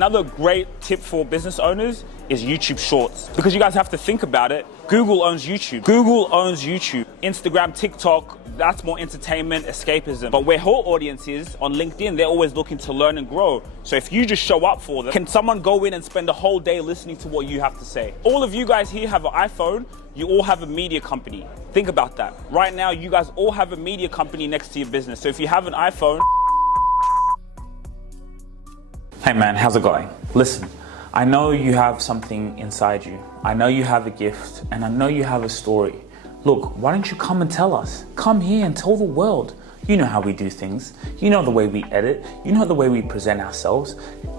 Another great tip for business owners is YouTube Shorts. Because you guys have to think about it, Google owns YouTube. Google owns YouTube. Instagram, TikTok, that's more entertainment, escapism. But where her audience is, on LinkedIn, they're always looking to learn and grow. So if you just show up for them, can someone go in and spend a whole day listening to what you have to say? All of you guys here have an iPhone, you all have a media company. Think about that. Right now, you guys all have a media company next to your business. So if you have an iPhone, hey man, how's it going? Listen, I know you have something inside you. I know you have a gift, and I know you have a story. Look, why don't you come and tell us? Come here and tell the world. You know how we do things. You know the way we edit. You know the way we present ourselves.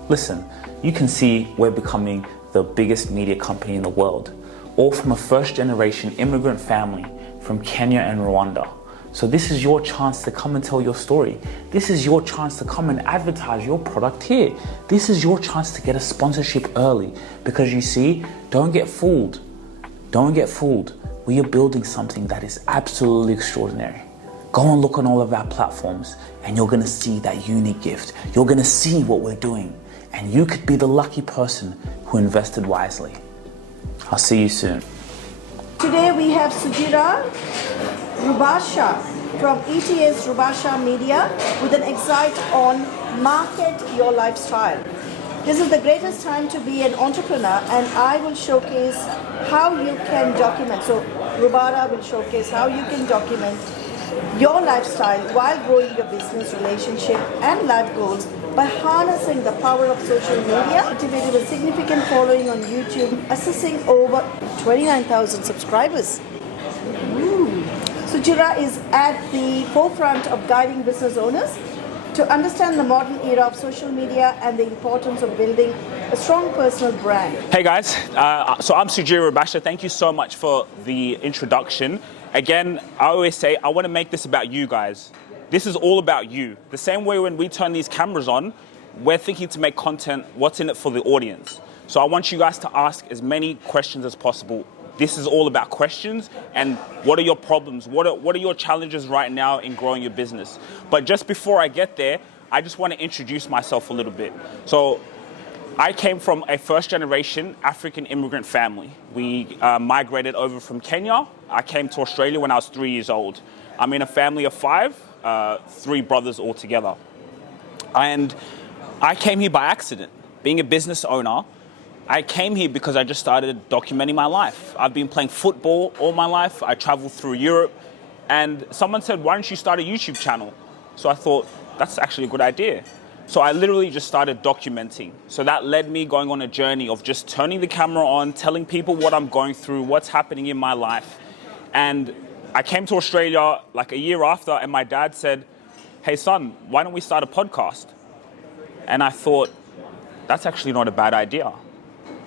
Listen, you can see we're becoming the biggest media company in the world, all from a first-generation immigrant family from Kenya and Rwanda. So this is your chance to come and tell your story. This is your chance to come and advertise your product here. This is your chance to get a sponsorship early, because you see, don't get fooled. Don't get fooled. We are building something that is absolutely extraordinary. Go and look on all of our platforms and you're gonna see that unique gift. You're gonna see what we're doing, and you could be the lucky person who invested wisely. I'll see you soon. Today we have Sugira, Rubasha from ETS Rubasha Media with an insight on market your lifestyle. This is the greatest time to be an entrepreneur, and I will showcase how you can document. So Rubara will showcase how you can document your lifestyle while growing your business, relationship and life goals by harnessing the power of social media. Cultivated a significant following on YouTube, assessing over 29,000 subscribers. Sugira is at the forefront of guiding business owners to understand the modern era of social media and the importance of building a strong personal brand. Hey guys, so I'm Sugira Rubasha. Thank you so much for the introduction. Again, I always say, I want to make this about you guys. This is all about you. The same way when we turn these cameras on, we're thinking to make content, what's in it for the audience. So I want you guys to ask as many questions as possible. This is all about questions and what are your problems? What are your challenges right now in growing your business? But just before I get there, I just want to introduce myself a little bit. So I came from a first-generation African immigrant family. We migrated over from Kenya. I came to Australia when I was 3 years old. I'm in a family of 5, 3 brothers altogether. And I came here by accident. Being a business owner, I came here because I just started documenting my life. I've been playing football all my life. I traveled through Europe, and someone said, why don't you start a YouTube channel? So I thought, that's actually a good idea. So I literally just started documenting. So that led me going on a journey of just turning the camera on, telling people what I'm going through, what's happening in my life. And I came to Australia like a year after, and my dad said, hey son, why don't we start a podcast? And I thought, that's actually not a bad idea.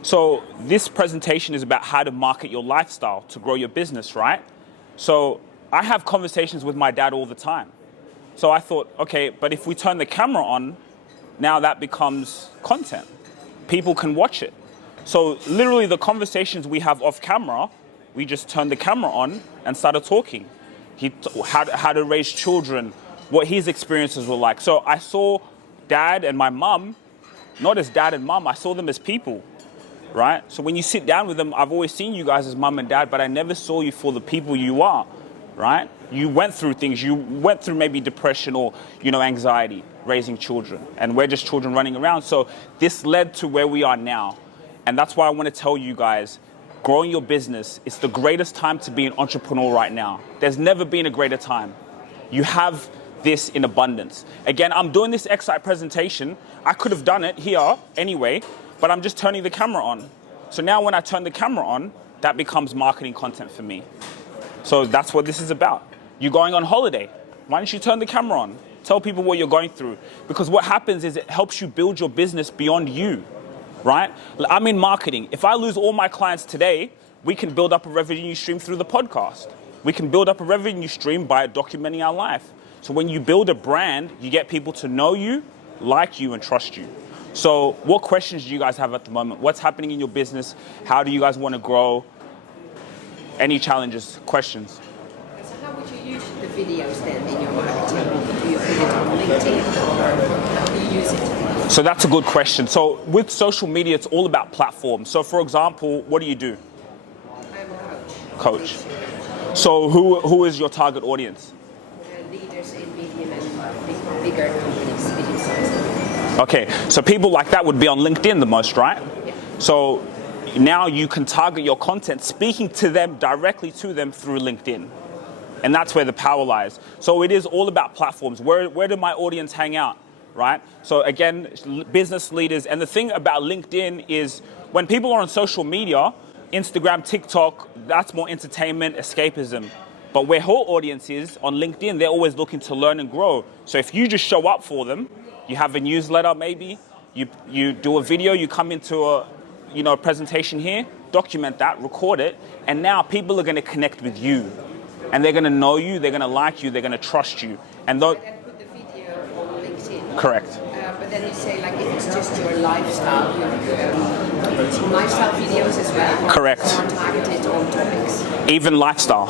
So this presentation is about how to market your lifestyle to grow your business, right? So I have conversations with my dad all the time. So I thought, okay, but if we turn the camera on, now that becomes content. People can watch it. So literally the conversations we have off camera, we just turned the camera on and started talking. How to raise children, what his experiences were like. So I saw dad and my mum, not as dad and mum, I saw them as people. Right? So when you sit down with them, I've always seen you guys as mum and dad, but I never saw you for the people you are, right? You went through things. You went through maybe depression or, anxiety, raising children. And we're just children running around. So this led to where we are now. And that's why I want to tell you guys, growing your business, it's the greatest time to be an entrepreneur right now. There's never been a greater time. You have this in abundance. Again, I'm doing this Excite presentation. I could have done it here anyway, but I'm just turning the camera on. So now when I turn the camera on, that becomes marketing content for me. So that's what this is about. You're going on holiday. Why don't you turn the camera on? Tell people what you're going through. Because what happens is it helps you build your business beyond you, right? I'm in marketing. If I lose all my clients today, we can build up a revenue stream through the podcast. We can build up a revenue stream by documenting our life. So when you build a brand, you get people to know you, like you, and trust you. So what questions do you guys have at the moment? What's happening in your business? How do you guys want to grow? Any challenges, questions? So how would you use the videos then in your marketing? Do you put it on LinkedIn or how do you use it? So that's a good question. So with social media, it's all about platforms. So for example, what do you do? I'm a Coach. So who is your target audience? leaders in medium and bigger companies, medium size. Okay, so people like that would be on LinkedIn the most, right? Yeah. So now you can target your content, speaking to them directly to them through LinkedIn. And that's where the power lies. So it is all about platforms. Where do my audience hang out, right? So again, business leaders. And the thing about LinkedIn is when people are on social media, Instagram, TikTok, that's more entertainment, escapism. But where her audience is on LinkedIn, they're always looking to learn and grow. So if you just show up for them, you have a newsletter maybe, you do a video, you come into a presentation here, document that, record it, and now people are going to connect with you. And they're going to know you, they're going to like you, they're going to trust you. And And then put the video on LinkedIn. correct. But then you say, like, if it's just your lifestyle, some lifestyle videos as well? Correct. More targeted on topics? Even lifestyle.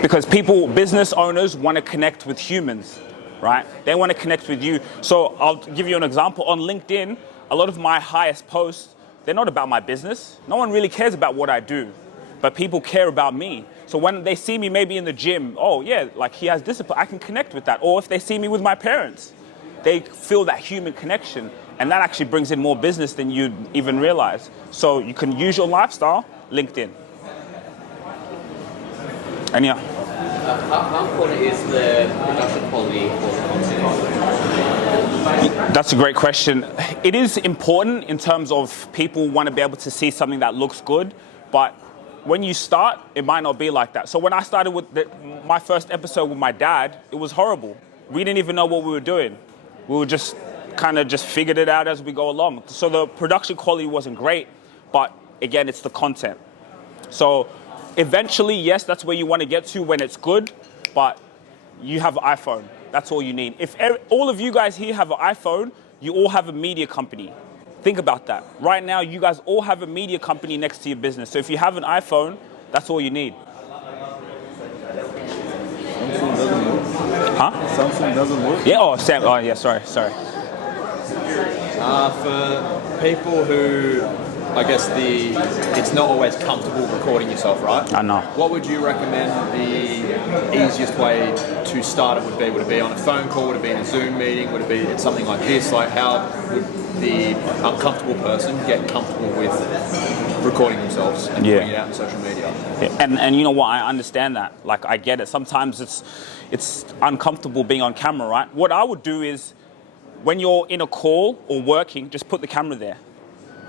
Because business owners want to connect with humans, right? They want to connect with you. So I'll give you an example. On LinkedIn, a lot of my highest posts, they're not about my business. No one really cares about what I do, but people care about me. So when they see me maybe in the gym, oh yeah, like he has discipline, I can connect with that. Or if they see me with my parents, they feel that human connection. And that actually brings in more business than you'd even realize. So you can use your lifestyle, LinkedIn. And yeah. How important is the production quality for content? That's a great question. It is important in terms of people want to be able to see something that looks good, but when you start, it might not be like that. So when I started with my first episode with my dad, it was horrible. We didn't even know what we were doing. We were just kind of just figured it out as we go along. So the production quality wasn't great, but again, it's the content. So eventually, yes, that's where you want to get to when it's good, but you have an iPhone. That's all you need. If all of you guys here have an iPhone, you all have a media company. Think about that. Right now, you guys all have a media company next to your business. So if you have an iPhone, that's all you need. Samsung doesn't work. Huh? Samsung doesn't work. Yeah, oh yeah, sorry. For people who, I guess it's not always comfortable recording yourself, right? I know. What would you recommend the easiest way to start it would be? Would it be on a phone call? Would it be in a Zoom meeting? Would it be something like this? Like how would the uncomfortable person get comfortable with recording themselves and putting it out on social media? Yeah. And you know what? I understand that. Like I get it. Sometimes it's uncomfortable being on camera, right? What I would do is when you're in a call or working, just put the camera there.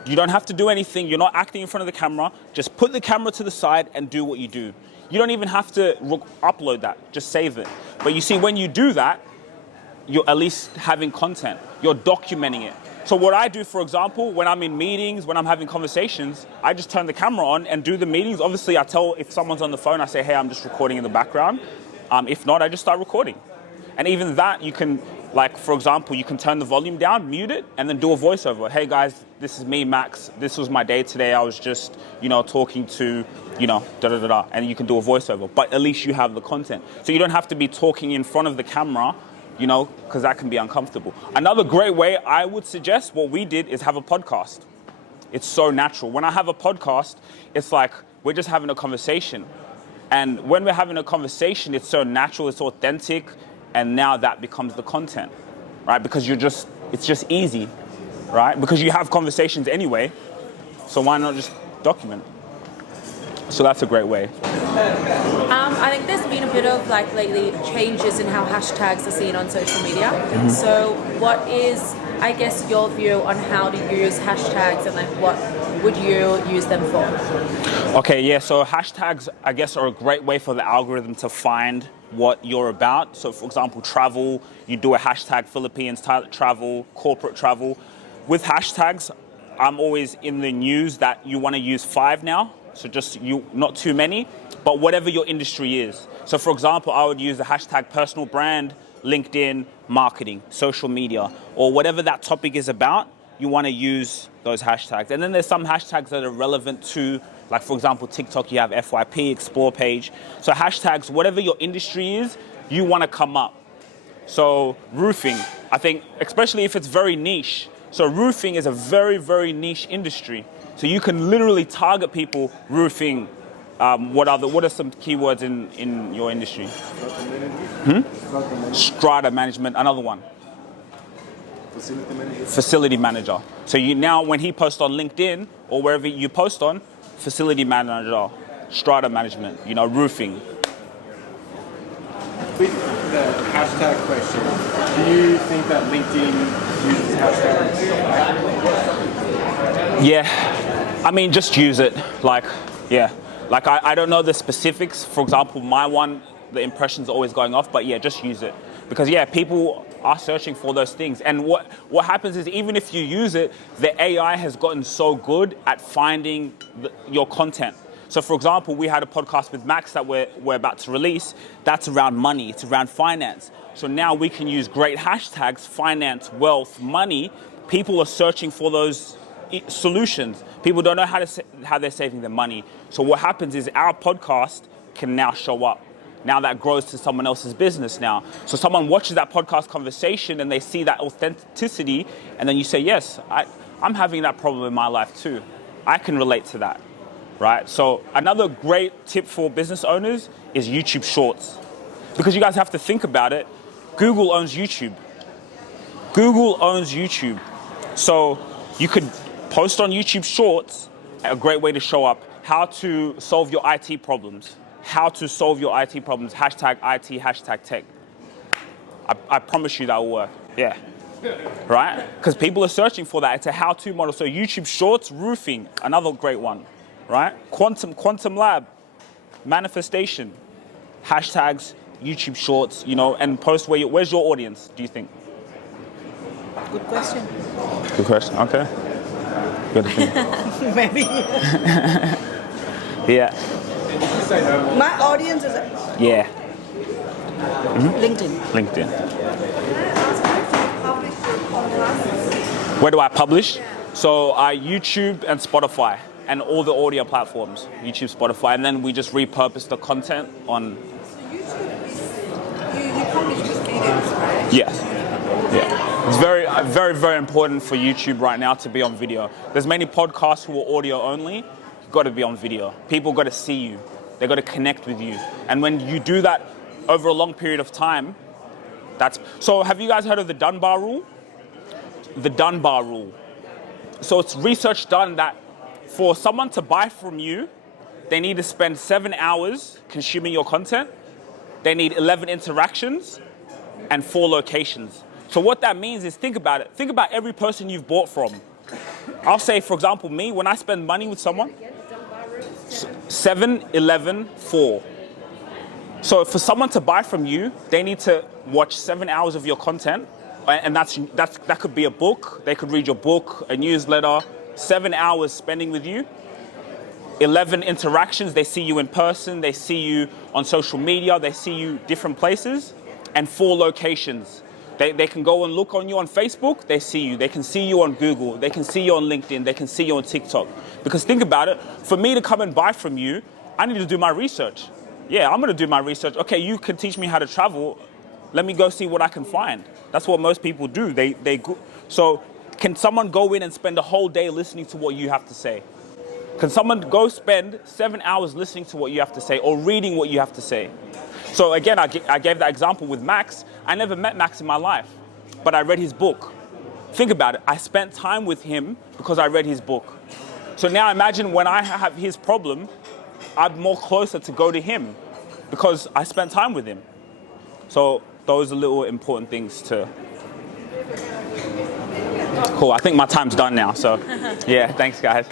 You don't have to do anything. You're not acting in front of the camera. Just put the camera to the side and do what you do. You don't even have to upload that. Just save it. But you see, when you do that, you're at least having content. You're documenting it. So what I do, for example, when I'm in meetings, when I'm having conversations, I just turn the camera on and do the meetings. Obviously, I tell if someone's on the phone, I say, hey, I'm just recording in the background. If not, I just start recording. And even that, you can, like, for example, you can turn the volume down, mute it, and then do a voiceover. Hey, guys, this is me, Max. This was my day today. I was just, talking to, da-da-da-da. And you can do a voiceover. But at least you have the content. So you don't have to be talking in front of the camera, because that can be uncomfortable. Another great way I would suggest, what we did, is have a podcast. It's so natural. When I have a podcast, it's like we're just having a conversation. And when we're having a conversation, it's so natural, it's authentic, and now that becomes the content, right? Because it's just easy, right? Because you have conversations anyway, so why not just document? So that's a great way. I think there's been a bit of lately changes in how hashtags are seen on social media. Mm-hmm. So what is, I guess, your view on how to use hashtags and what would you use them for? Okay, yeah, so hashtags, I guess, are a great way for the algorithm to find what you're about. So for example, travel, you do a hashtag Philippines travel, corporate travel. With hashtags, I'm always in the news that you want to use 5 now. So just not too many, but whatever your industry is. So for example, I would use the hashtag personal brand, LinkedIn, marketing, social media, or whatever that topic is about, you want to use those hashtags. And then there's some hashtags that are relevant to, like for example, TikTok, you have FYP, explore page. So hashtags, whatever your industry is, you want to come up. So roofing, I think, especially if it's very niche, So roofing is a very, very niche industry. So you can literally target people roofing. What are some keywords in your industry? Strata management, another one. Facility manager. Facility manager. So you now, when he posts on LinkedIn or wherever you post on, facility manager, strata management, roofing. With the hashtag question, do you think that LinkedIn uses hashtags? Yeah, I mean, just use it. I don't know the specifics. For example, my one, the impression's always going off, but yeah, just use it. Because yeah, people are searching for those things. And what happens is, even if you use it, the AI has gotten so good at finding your content. So for example, we had a podcast with Max that we're about to release. That's around money, it's around finance. So now we can use great hashtags, finance, wealth, money. People are searching for those solutions. People don't know how they're saving their money. So what happens is our podcast can now show up. Now that grows to someone else's business now. So someone watches that podcast conversation and they see that authenticity, and then you say, yes, I'm having that problem in my life too. I can relate to that, right? So another great tip for business owners is YouTube Shorts. Because you guys have to think about it, Google owns YouTube. Google owns YouTube. So you could post on YouTube Shorts, a great way to show up, how to solve your IT problems. How to solve your IT problems, hashtag IT, hashtag tech. I promise you that will work, yeah. Right? Because people are searching for that. It's a how-to model. So YouTube Shorts, roofing, another great one, right? Quantum Lab, manifestation, hashtags, YouTube Shorts, and post where's your audience, do you think? Good question. Good question, okay. Good. Maybe. Yeah. My audience is Yeah. LinkedIn. LinkedIn. Where do I publish? So YouTube and Spotify and all the audio platforms. YouTube, Spotify, and then we just repurpose the content on. You publish with cadence, right? Yes. Yeah. It's very, very, very important for YouTube right now to be on video. There's many podcasts who are audio only. You've got to be on video. People got to see you. They got to connect with you. And when you do that over a long period of time, so have you guys heard of the Dunbar rule? The Dunbar rule. So it's research done that for someone to buy from you, they need to spend 7 hours consuming your content. They need 11 interactions and 4 locations. So what that means is, think about it. Think about every person you've bought from. I'll say, for example, me, when I spend money with someone, 7, 11, 4. So for someone to buy from you, they need to watch 7 hours of your content, and that could be a book. They could read your book, a newsletter. 7 hours spending with you. 11 interactions. They see you in person. They see you on social media. They see you different places, and 4 locations. They can go and look on you on Facebook, they see you. They can see you on Google, they can see you on LinkedIn, they can see you on TikTok. Because think about it, for me to come and buy from you, I need to do my research. Yeah, I'm gonna do my research. Okay, you can teach me how to travel, let me go see what I can find. That's what most people do. So can someone go in and spend a whole day listening to what you have to say? Can someone go spend 7 hours listening to what you have to say or reading what you have to say? So again, I gave that example with Max. I never met Max in my life, but I read his book. Think about it. I spent time with him because I read his book. So now imagine when I have his problem, I'm more closer to go to him because I spent time with him. So those are little important things to... Cool, I think my time's done now. So yeah, thanks guys.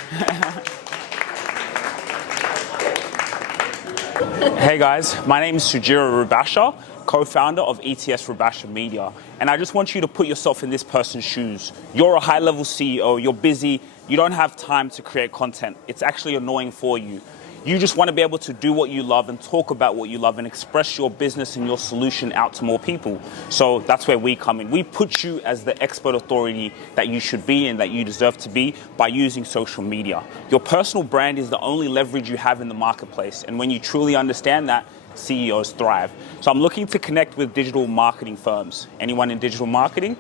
Hey guys, my name is Sugira Rubasha, co-founder of ETS Rubasha Media. And I just want you to put yourself in this person's shoes. You're a high-level CEO, you're busy, you don't have time to create content. It's actually annoying for you. You just want to be able to do what you love and talk about what you love and express your business and your solution out to more people. So that's where we come in. We put you as the expert authority that you should be and that you deserve to be by using social media. Your personal brand is the only leverage you have in the marketplace. And when you truly understand that, CEOs thrive. So I'm looking to connect with digital marketing firms. Anyone in digital marketing?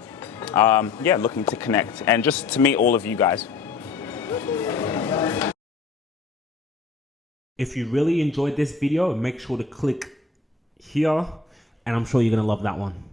Yeah, looking to connect and just to meet all of you guys. If you really enjoyed this video, make sure to click here, and I'm sure you're gonna love that one.